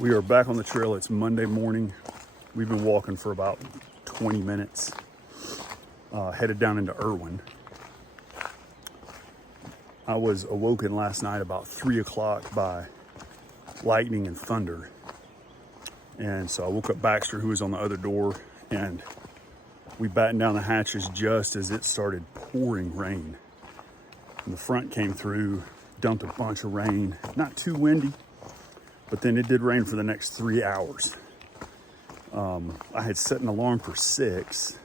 We are back on the trail. It's Monday morning. We've been walking for about 20 minutes, headed down into Erwin. I was awoken last night about 3 o'clock by lightning and thunder. And so I woke up Baxter, who was on the other door, and we battened down the hatches just as it started pouring rain. And the front came through, dumped a bunch of rain, not too windy, but then it did rain for the next 3 hours. I had set an alarm for 6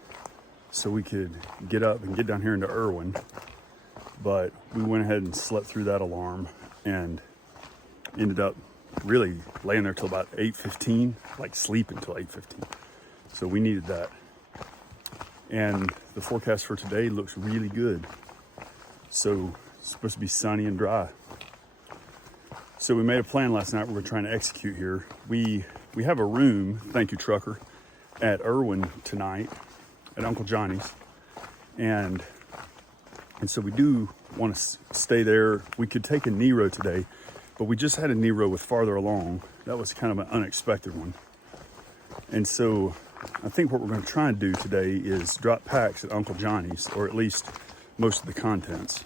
so we could get up and get down here into Erwin, but we went ahead and slept through that alarm and ended up really laying there till about 8:15, like sleeping till 8:15. So we needed that. And the forecast for today looks really good. So it's supposed to be sunny and dry. So we made a plan last night we're trying to execute here. We have a room, thank you trucker, at Erwin tonight at Uncle Johnny's. And so we do want to stay there. We could take a Nero today, but we just had a Nero with farther along. That was kind of an unexpected one. And so I think what we're going to try and do today is drop packs at Uncle Johnny's, or at least most of the contents,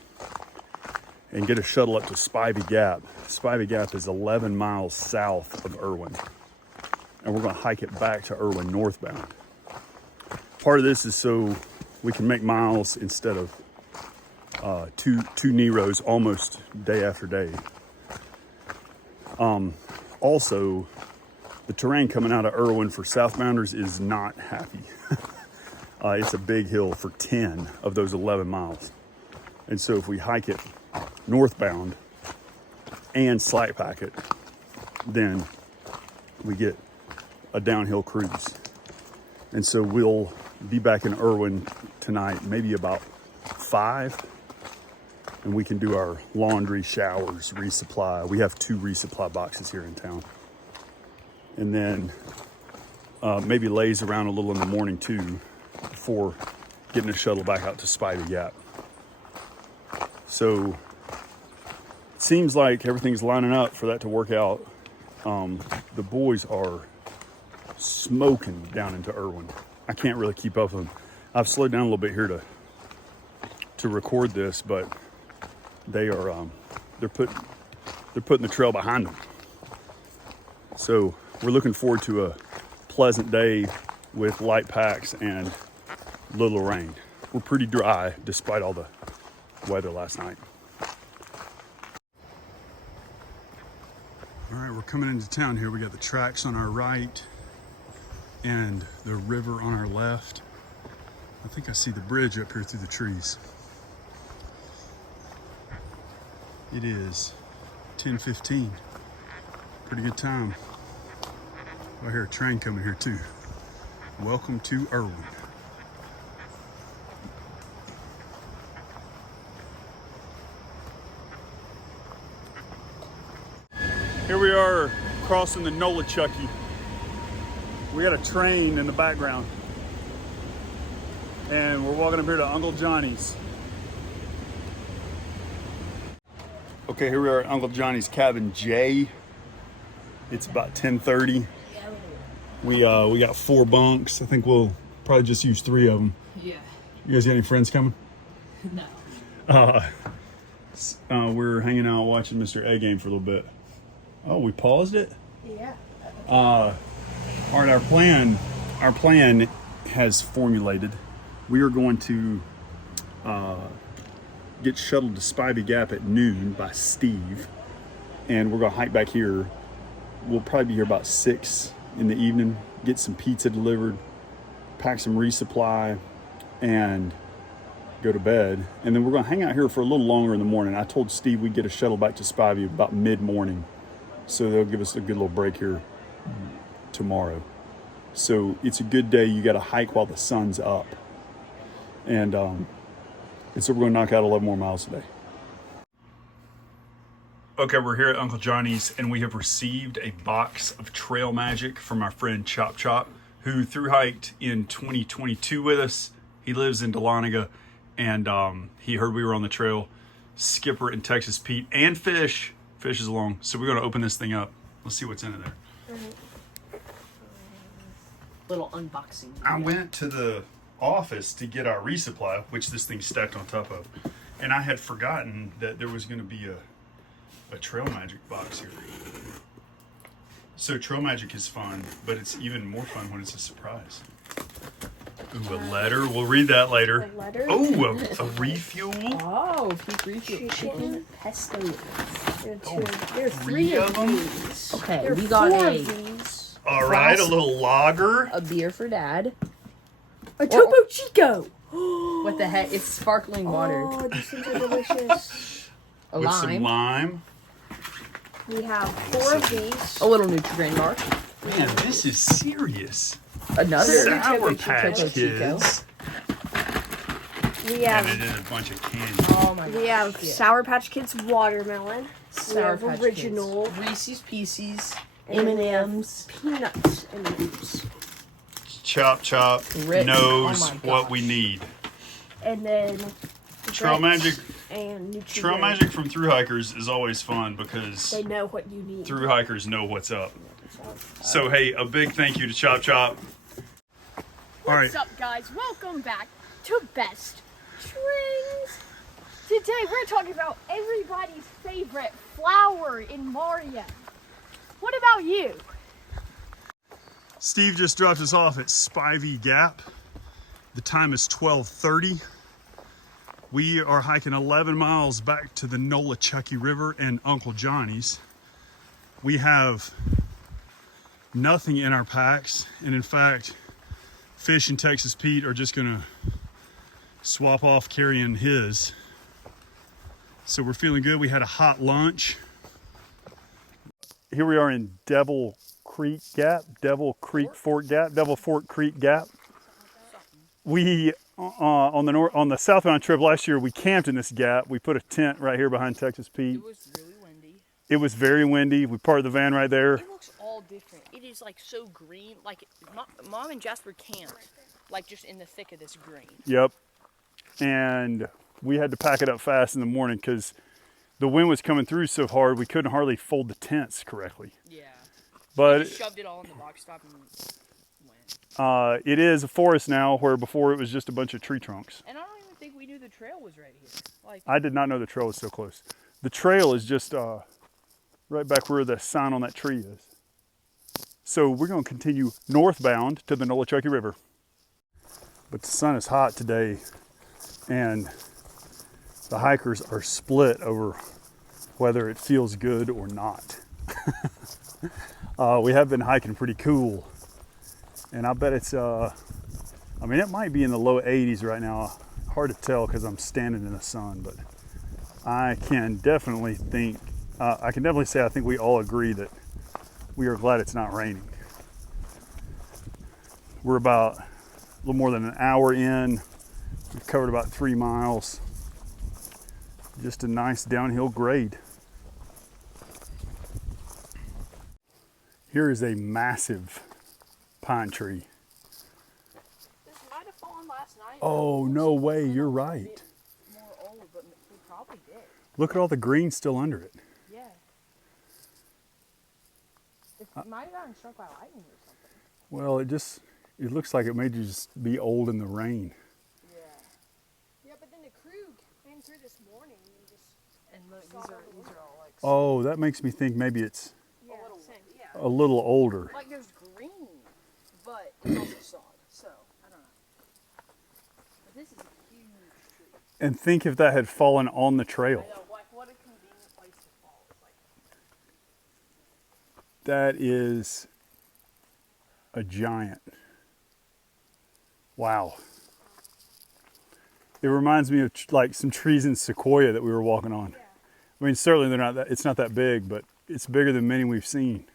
and get a shuttle up to Spivey Gap. Spivey Gap is 11 miles south of Erwin, and we're going to hike it back to Erwin northbound. Part of this is so we can make miles instead of two Neros almost day after day. Also, the terrain coming out of Erwin for southbounders is not happy. It's a big hill for 10 of those 11 miles. And so if we hike it northbound and slack pack it, then we get a downhill cruise. And so we'll be back in Erwin tonight, maybe about 5, and we can do our laundry, showers, resupply. We have 2 resupply boxes here in town. And then maybe lays around a little in the morning too before getting a shuttle back out to Spivey Gap. So it seems like everything's lining up for that to work out. The boys are smoking down into Erwin. I can't really keep up with them. I've slowed down a little bit here to record this, but they are they're putting the trail behind them. So we're looking forward to a pleasant day with light packs and little rain. We're pretty dry despite all the weather last night. All right, we're coming into town here. We got the tracks on our right and the river on our left. I think I see the bridge up here through the trees. It is 10:15. Pretty good time. I hear a train coming here too. Welcome to Erwin. Here we are crossing the Nolichucky. We got a train in the background. And we're walking up here to Uncle Johnny's. Okay, here we are at Uncle Johnny's Cabin J. It's about 10:30. We got 4 bunks. I think we'll probably just use 3 of them. Yeah. You guys got any friends coming? No. We're hanging out watching Mr. A game for a little bit. Oh, we paused it? Yeah. All right, our plan has formulated. We are going to get shuttled to Spivey Gap at noon by Steve, and we're gonna hike back here. We'll probably be here about 6 in the evening, get some pizza delivered, pack some resupply, and go to bed. And then we're gonna hang out here for a little longer in the morning. I told Steve we'd get a shuttle back to Spivey about mid-morning, so they'll give us a good little break here tomorrow. So it's a good day. You got to hike while the sun's up. And so we're going to knock out 11 more miles today. Okay, we're here at Uncle Johnny's, and we have received a box of Trail Magic from our friend Chop Chop, who thru hiked in 2022 with us. He lives in Dahlonega, and he heard we were on the trail. Skipper and Texas Pete and Fish is along. So we're going to open this thing up. Let's see what's in it there. Little unboxing. I went to the office to get our resupply, which this thing's stacked on top of, and I had forgotten that there was going to be a Trail Magic box here. So Trail Magic is fun, but it's even more fun when it's a surprise. Ooh, a letter. We'll read that later. A letter? Oh, a refuel. Oh, peak refuel. Chicken pesto. There are three of these. Okay, There are we got four a of these. All right, a little lager. a beer for Dad. A Topo Chico. What the heck? It's sparkling water. Oh, these things are delicious. A With lime. some lime. We have 4 of these. A little Nutri-Grain bar. Man, this is serious. Another Sour Topo Patch Chico. Kids. We And have it is a bunch of candy. Oh my god. we have Sour Patch Kids watermelon. Sour we have Patch original Kids. Reese's Pieces. and we have M&M's. peanuts and M&Ms. Chop Chop Rich. knows Oh my what gosh. we need. And then Trail Rex Magic. and Nutri-Grain. Trail Magic from Thru Hikers is always fun because They know what you need. Thru Hikers know what's up. So hey, a big thank you to Chop Chop. All right, What's up, guys? Welcome back to Best Strings. Today we're talking about everybody's favorite flower in Mario. What about you? Steve just dropped us off at Spivey Gap. The time is 12:30. We are hiking 11 miles back to the Nolichucky River and Uncle Johnny's. We have nothing in our packs, and in fact, Fish and Texas Pete are just gonna swap off carrying his. So we're feeling good. We had a hot lunch. Here we are in Devil Fork Creek Gap. We on the southbound trip last year, we camped in this gap. We put a tent right here behind Texas Pete. It was really windy. It was very windy. We parked the van right there. It looks all different. It is like so green. Like Mom and Jasper camped, like just in the thick of this green. Yep. And we had to pack it up fast in the morning because the wind was coming through so hard we couldn't hardly fold the tents correctly. Yeah. But Just shoved it all in the box stop and went. it is a forest now, where before it was just a bunch of tree trunks. And I don't even think we knew the trail was right here. Like I did not know the trail was so close. The trail is just right back where the sign on that tree is. So we're going to continue northbound to the Nolichucky River. But the sun is hot today, and the hikers are split over whether it feels good or not. We have been hiking pretty cool, and I bet it's, I mean, it might be in the low 80s right now. Hard to tell because I'm standing in the sun, but I can definitely say I think we all agree that we are glad it's not raining. We're about a little more than an hour in. We've covered about 3 miles. Just a nice downhill grade. Here is a massive pine tree. this might have fallen last night. Oh, no way, you're right. More old, but we probably did. Look at all the green still under it. Yeah. It might have gotten struck by lightning or something. Well, it looks like it may just be old in the rain. Yeah. Yeah, but then the crew came through this morning and just And look, these are all like Oh, that makes me think maybe it's yeah. a little older. like there's green, but it's also sod. So I don't know. But this is a huge tree. And think if that had fallen on the trail. I know, like what a convenient place to fall. It's like That is a giant. Wow. It reminds me of like some trees in Sequoia that we were walking on. I mean, certainly it's not that big, but it's bigger than many we've seen.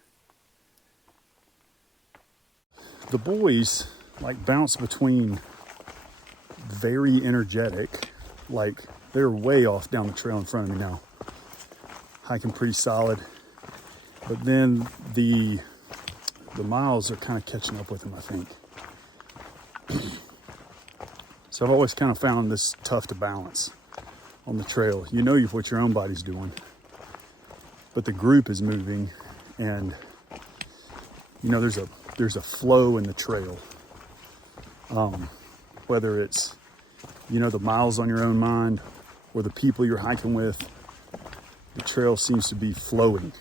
The boys like bounce between very energetic, like they're way off down the trail in front of me now, hiking pretty solid, but then the miles are kind of catching up with them, I think. So I've always kind of found this tough to balance on the trail. You know what your own body's doing, but the group is moving, and you know, there's a flow in the trail. Whether it's, you know, the miles on your own mind or the people you're hiking with, the trail seems to be flowing.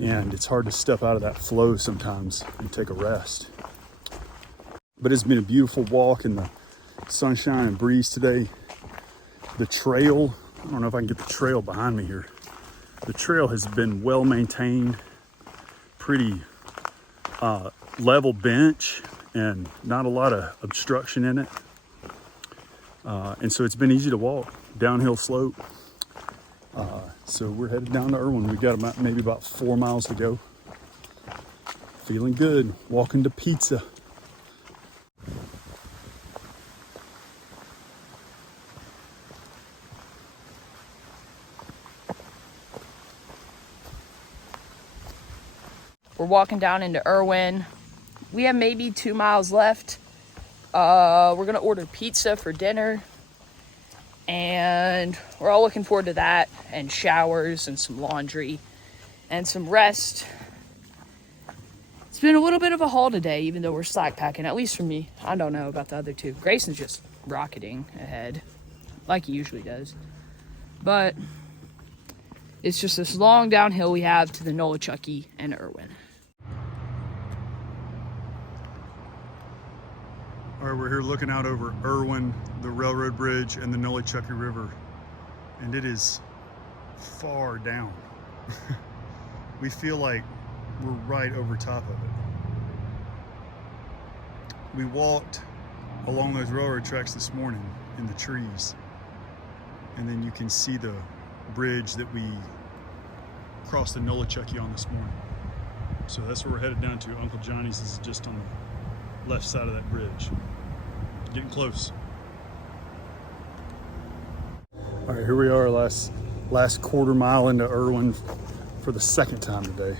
And it's hard to step out of that flow sometimes and take a rest. But it's been a beautiful walk in the sunshine and breeze today. The trail, I don't know if I can get the trail behind me here. The trail has been well maintained, pretty level bench, and not a lot of obstruction in it. And so it's been easy to walk, downhill slope. So we're headed down to Erwin. We've got maybe about 4 miles to go. Feeling good, walking to pizza. We're walking down into Erwin. We have maybe 2 miles left. We're gonna order pizza for dinner. And we're all looking forward to that, and showers and some laundry and some rest. It's been a little bit of a haul today, even though we're slack packing, at least for me. I don't know about the other two. Grayson's just rocketing ahead like he usually does. But it's just this long downhill we have to the Nolichucky and Erwin. All right, we're here looking out over Erwin, the railroad bridge, and the Nolichucky River, and it is far down. We feel like we're right over top of it. We walked along those railroad tracks this morning in the trees, and then you can see the bridge that we crossed the Nolichucky on this morning. So that's where we're headed down to. Uncle Johnny's is just on the left side of that bridge. Getting close. All right, here we are, last quarter mile into Erwin for the second time today.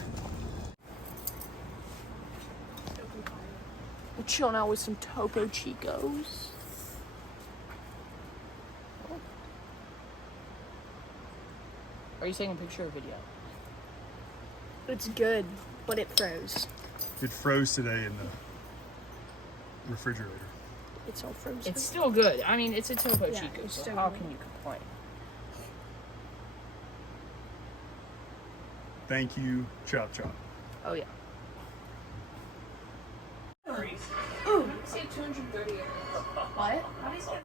We're chilling out with some Topo Chicos. Are you taking a picture or video? It's good, but it froze. It froze today in the refrigerator. It's all frozen. It's still good. I mean, it's a Topo Yeah, Chico, it's so still how good. can you complain? Thank you, Chop Chop. Oh, yeah. Ooh, say 230. What? How do you say